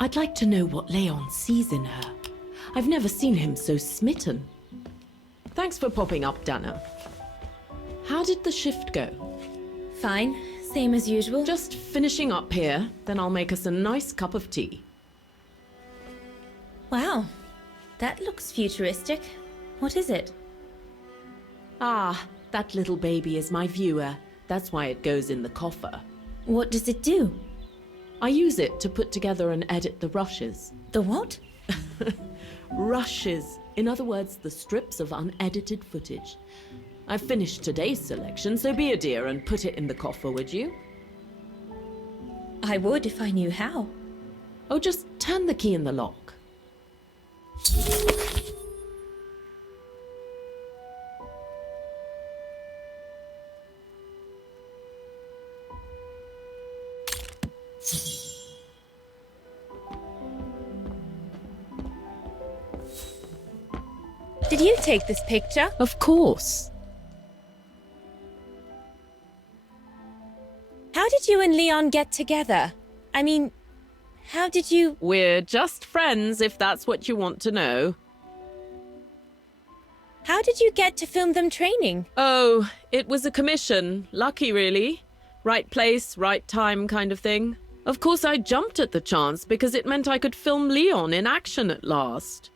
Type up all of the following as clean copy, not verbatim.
I'd like to know what Leon sees in her. I've never seen him so smitten. Thanks for popping up, Dana. How did the shift go? Fine, same as usual. Just finishing up here, then I'll make us a nice cup of tea. Wow, that looks futuristic. What is it? Ah, that little baby is my viewer. That's why it goes in the coffer. What does it do? I use it to put together and edit the rushes. The what? Rushes. In other words, the strips of unedited footage. I've finished today's selection, so be a dear and put it in the coffer, would you? I would if I knew how. Oh, just turn the key in the lock. Did you take this picture? Of course. How did you and Leon get together? I mean, how did you... We're just friends, if that's what you want to know. How did you get to film them training? Oh, it was a commission. Lucky, really. Right place, right time kind of thing. Of course, I jumped at the chance because it meant I could film Leon in action at last.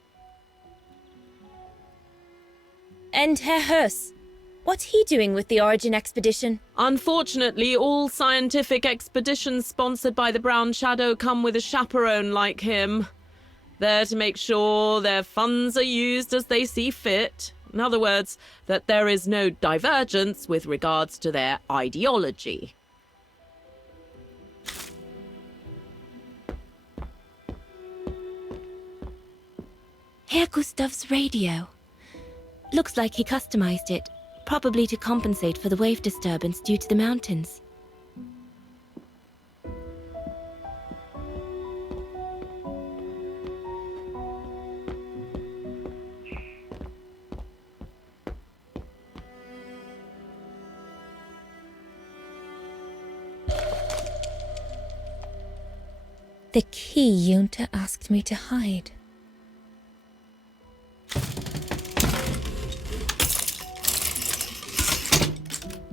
And Herr Hers, what's he doing with the Origin expedition? Unfortunately, all scientific expeditions sponsored by the Brown Shadow come with a chaperone like him. There to make sure their funds are used as they see fit. In other words, that there is no divergence with regards to their ideology. Herr Gustav's radio. Looks like he customized it, probably to compensate for the wave disturbance due to the mountains. The key Junta asked me to hide.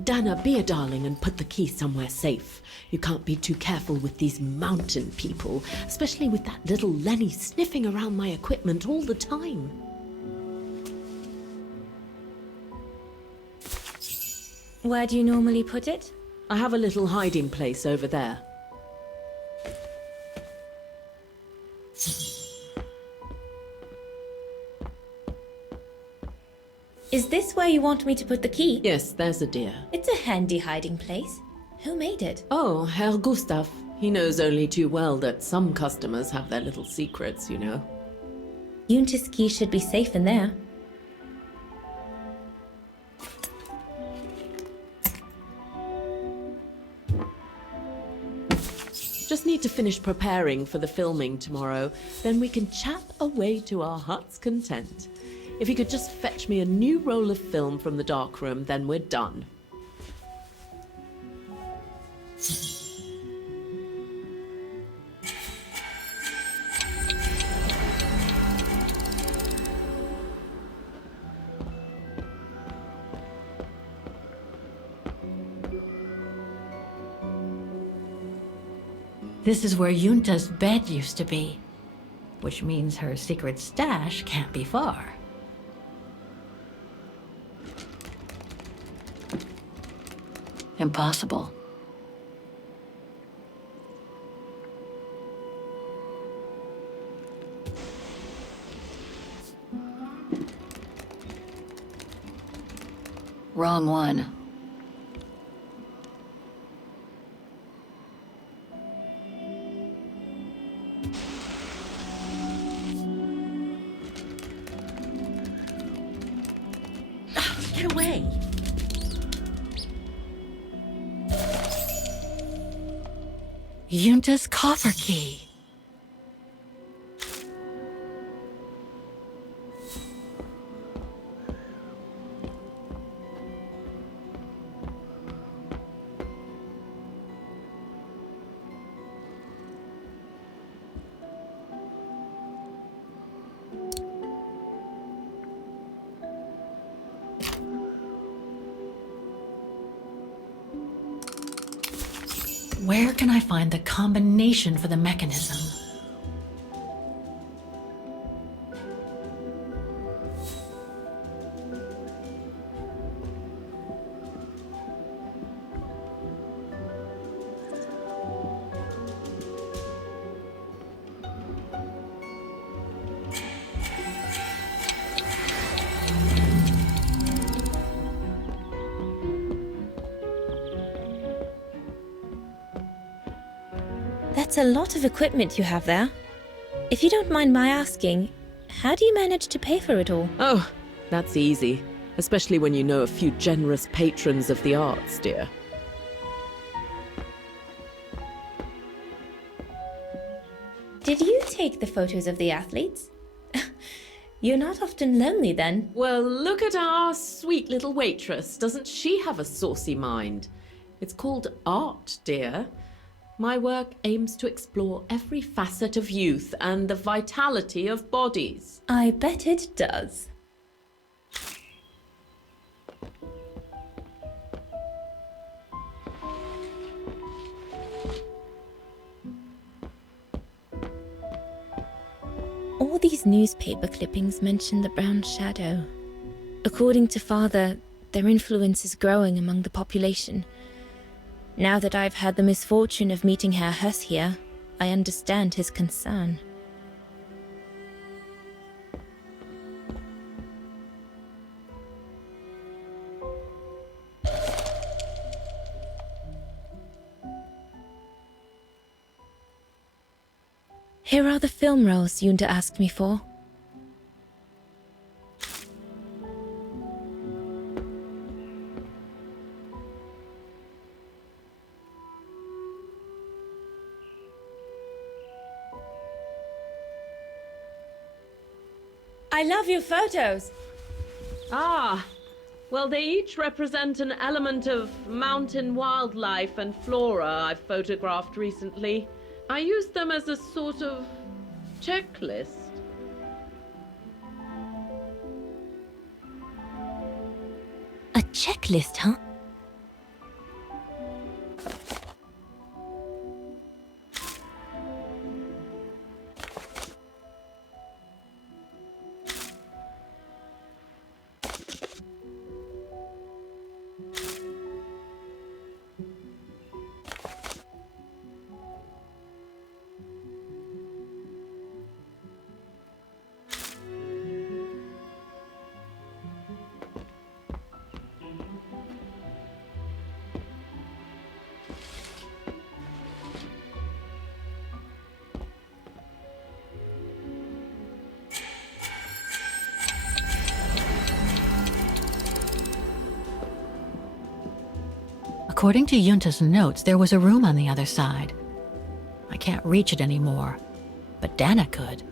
Dana, be a darling and put the key somewhere safe. You can't be too careful with these mountain people, especially with that little Lenny sniffing around my equipment all the time. Where do you normally put it? I have a little hiding place over there. Is this where you want me to put the key? Yes, there's a dear. It's a handy hiding place. Who made it? Oh, Herr Gustav. He knows only too well that some customers have their little secrets, you know. Junta's key should be safe in there. Just need to finish preparing for the filming tomorrow. Then we can chat away to our heart's content. If you could just fetch me a new roll of film from the darkroom, then we're done. This is where Junta's bed used to be, which means her secret stash can't be far. Impossible. Wrong one. Get away! Junta's coffer key. Where can I find the combination for the mechanism? That's a lot of equipment you have there. If you don't mind my asking, how do you manage to pay for it all? Oh, that's easy. Especially when you know a few generous patrons of the arts, dear. Did you take the photos of the athletes? You're not often lonely then. Well, look at our sweet little waitress. Doesn't she have a saucy mind? It's called art, dear. My work aims to explore every facet of youth and the vitality of bodies. I bet it does. All these newspaper clippings mention the Brown Shadow. According to Father, their influence is growing among the population. Now that I've had the misfortune of meeting Herr Huss here, I understand his concern. Here are the film rolls Yunta asked me for. I love your photos. Ah, well, they each represent an element of mountain wildlife and flora I've photographed recently. I use them as a sort of checklist. A checklist, huh? According to Yunta's notes, there was a room on the other side. I can't reach it anymore, but Dana could.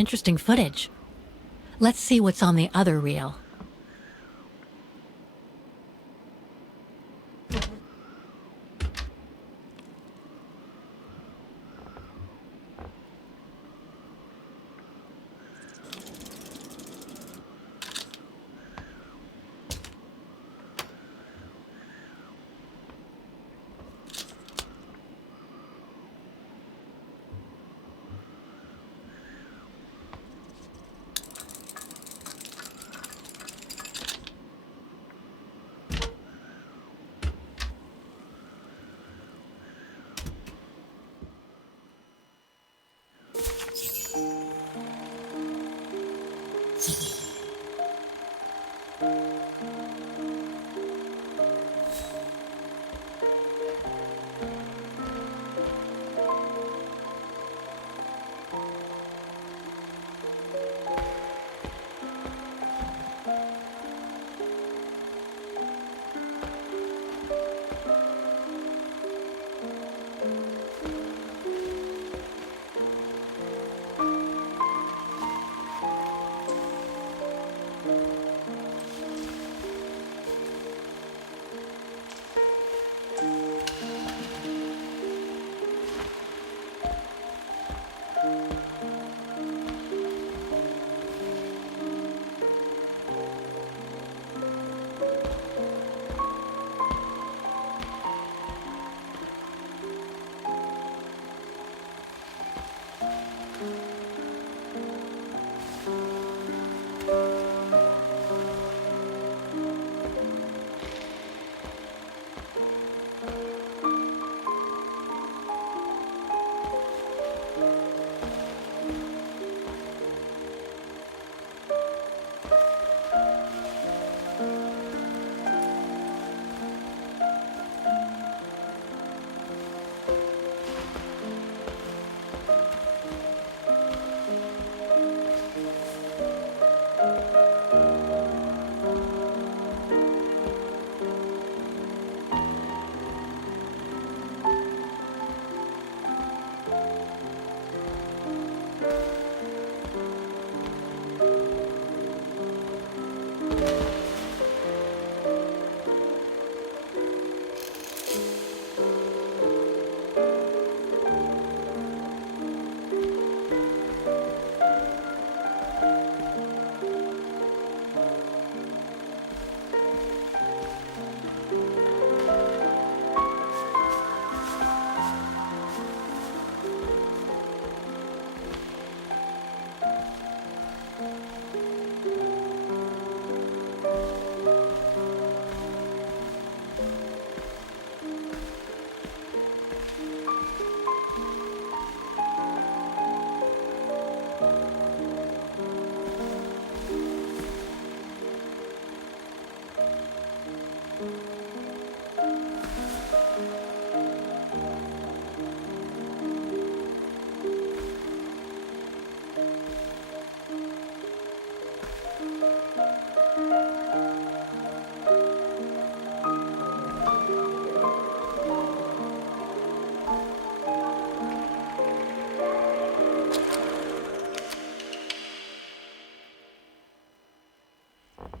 Interesting footage. Let's see what's on the other reel.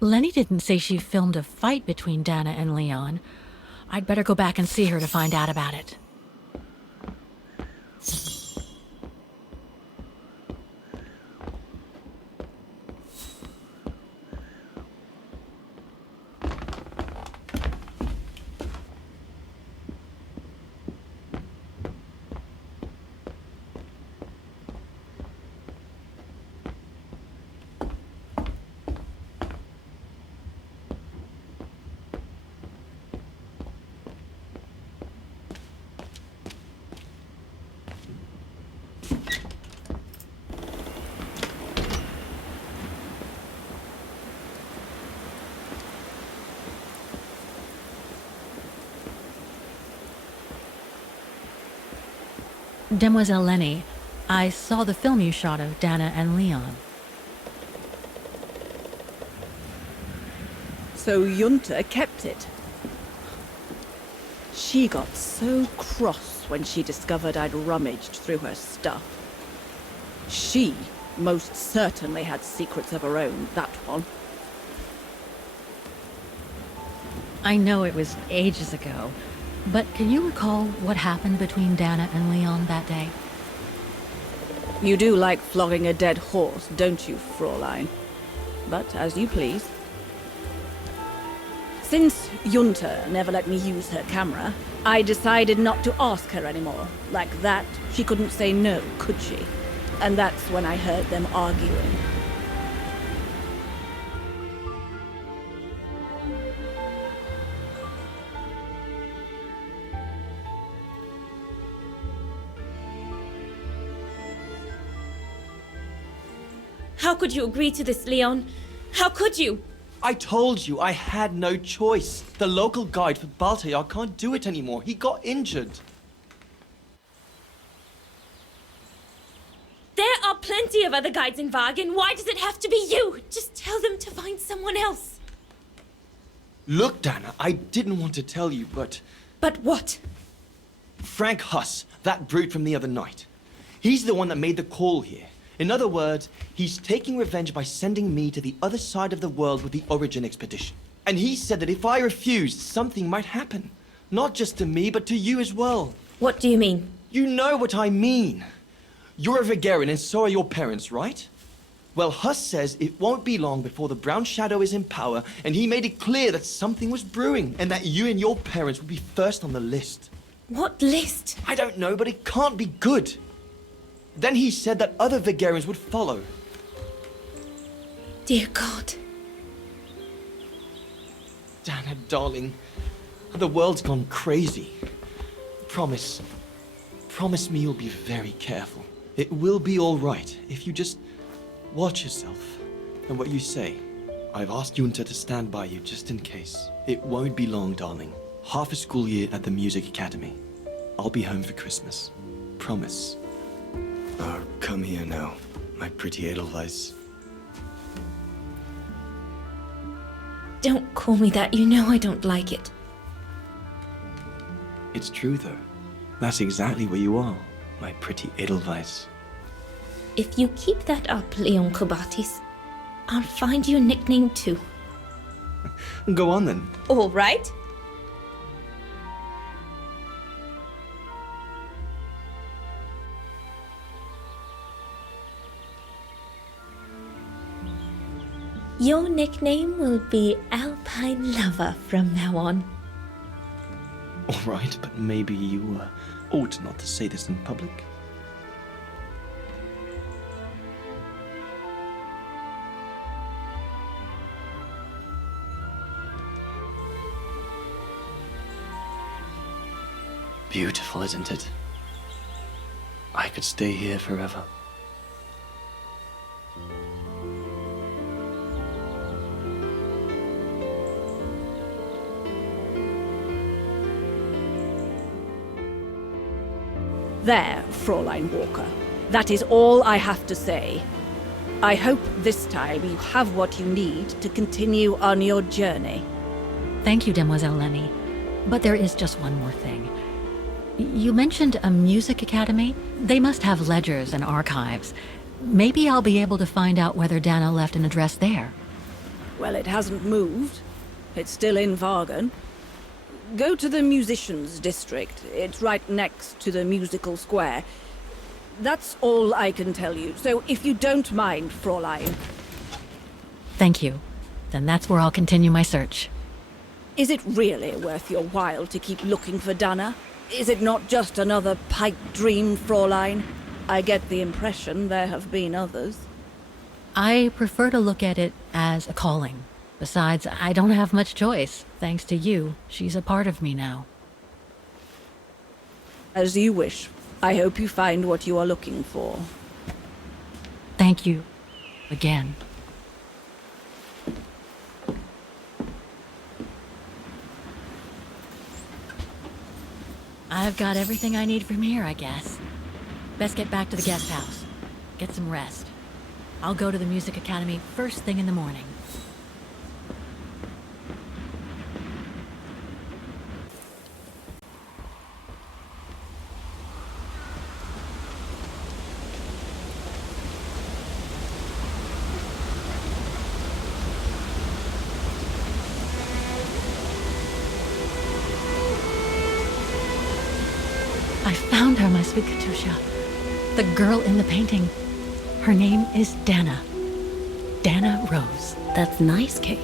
Lenny didn't say she filmed a fight between Dana and Leon. I'd better go back and see her to find out about it. Demoiselle Lenny, I saw the film you shot of Dana and Leon. So Junta kept it. She got so cross when she discovered I'd rummaged through her stuff. She most certainly had secrets of her own, that one. I know it was ages ago, but can you recall what happened between Dana and Leon that day? You do like flogging a dead horse, don't you, Fraulein? But as you please. Since Junta never let me use her camera, I decided not to ask her anymore. Like that, she couldn't say no, could she? And that's when I heard them arguing. How could you agree to this, Leon? How could you? I told you I had no choice. The local guide for Baltayar can't do it anymore. He got injured. There are plenty of other guides in Wagen. Why does it have to be you? Just tell them to find someone else. Look, Dana, I didn't want to tell you, but But what? Frank Huss, that brute from the other night, he's the one that made the call here. In other words, he's taking revenge by sending me to the other side of the world with the Origin expedition. And he said that if I refused, something might happen. Not just to me, but to you as well. What do you mean? You know what I mean. You're a Vegarian and so are your parents, right? Well, Huss says it won't be long before the Brown Shadow is in power, and he made it clear that something was brewing, and that you and your parents would be first on the list. What list? I don't know, but it can't be good. Then he said that other Vegarians would follow. Dear God. Dana, darling, the world's gone crazy. Promise me you'll be very careful. It will be all right if you just watch yourself and what you say. I've asked Junta to stand by you just in case. It won't be long, darling. Half a school year at the Music Academy. I'll be home for Christmas. Promise. Oh, come here now, my pretty Edelweiss. Don't call me that. You know I don't like it. It's true, though. That's exactly where you are, my pretty Edelweiss. If you keep that up, Leon Kobatis, I'll find you a nickname too. Go on, then. All right. Your nickname will be Alpine Lover from now on. All right, but maybe you ought not to say this in public. Beautiful, isn't it? I could stay here forever. There, Fraulein Walker. That is all I have to say. I hope this time you have what you need to continue on your journey. Thank you, Demoiselle Lenny. But there is just one more thing. You mentioned a music academy? They must have ledgers and archives. Maybe I'll be able to find out whether Dana left an address there. Well, it hasn't moved. It's still in Wagen. Go to the musicians' district. It's right next to the musical square. That's all I can tell you. So if you don't mind, Fraulein. Thank you. Then that's where I'll continue my search. Is it really worth your while to keep looking for Dana? Is it not just another pipe dream, Fraulein? I get the impression there have been others. I prefer to look at it as a calling. Besides, I don't have much choice. Thanks to you, she's a part of me now. As you wish. I hope you find what you are looking for. Thank you. Again. I've got everything I need from here, I guess. Best get back to the guest house. Get some rest. I'll go to the music academy first thing in the morning. I found her, my sweet Katusha. The girl in the painting. Her name is Dana. Dana Rose. That's nice, Kate.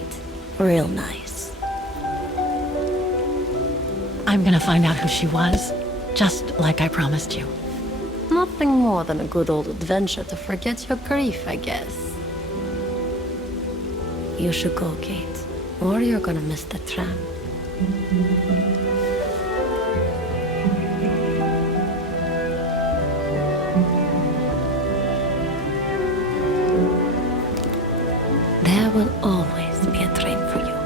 Real nice. I'm gonna find out who she was, just like I promised you. Nothing more than a good old adventure to forget your grief, I guess. You should go, Kate, or you're gonna miss the tram. There will always be a train for you.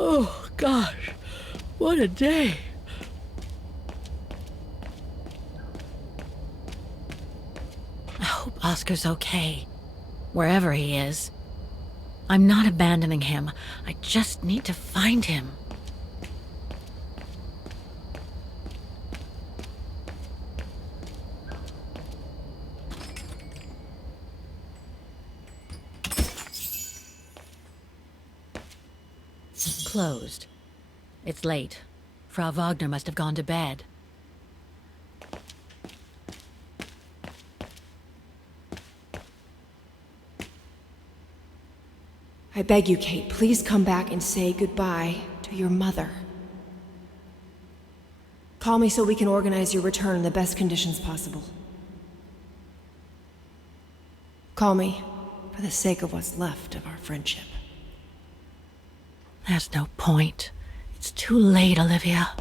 Oh, gosh. What a day. I hope Oscar's okay, wherever he is. I'm not abandoning him. I just need to find him. Closed. It's late. Frau Wagner must have gone to bed. I beg you, Kate, please come back and say goodbye to your mother. Call me so we can organize your return in the best conditions possible. Call me for the sake of what's left of our friendship. There's no point. It's too late, Olivia.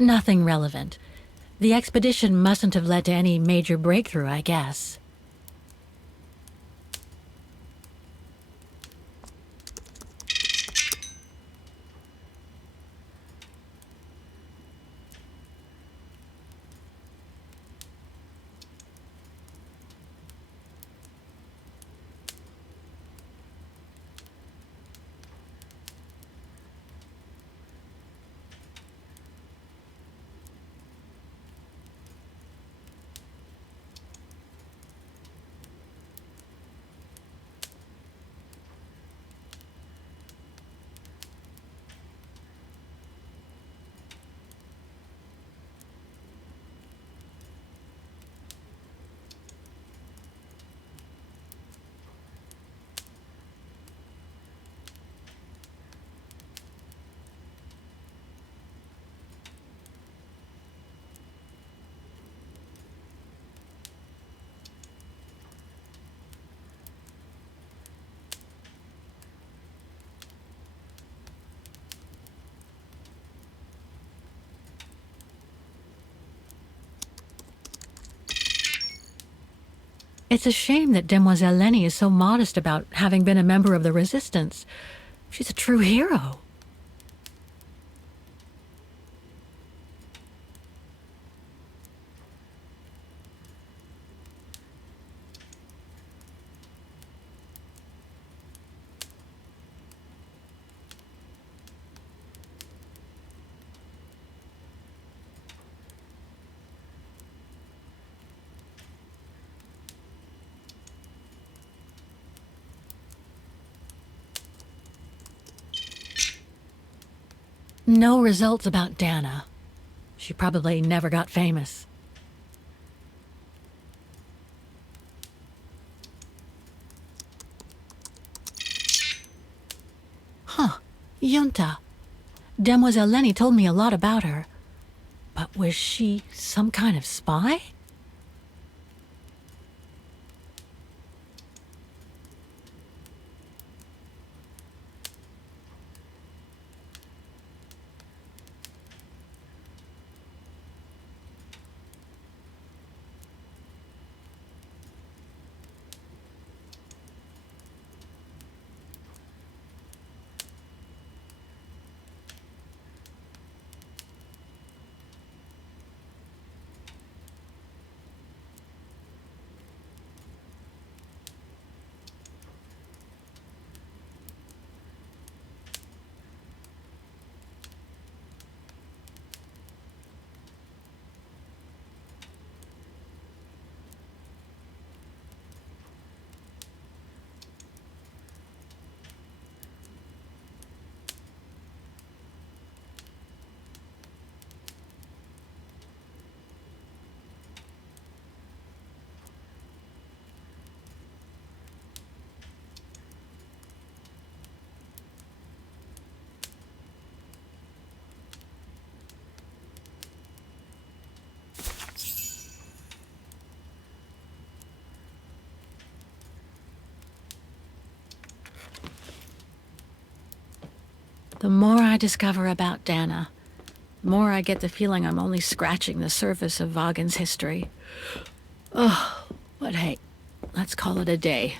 Nothing relevant. The expedition mustn't have led to any major breakthrough, I guess. It's a shame that Demoiselle Lenny is so modest about having been a member of the Resistance. She's a true hero. No results about Dana. She probably never got famous. Huh. Yunta. Demoiselle Lenny told me a lot about her. But was she some kind of spy? The more I discover about Dana, the more I get the feeling I'm only scratching the surface of Vaughan's history. Oh, but hey, let's call it a day.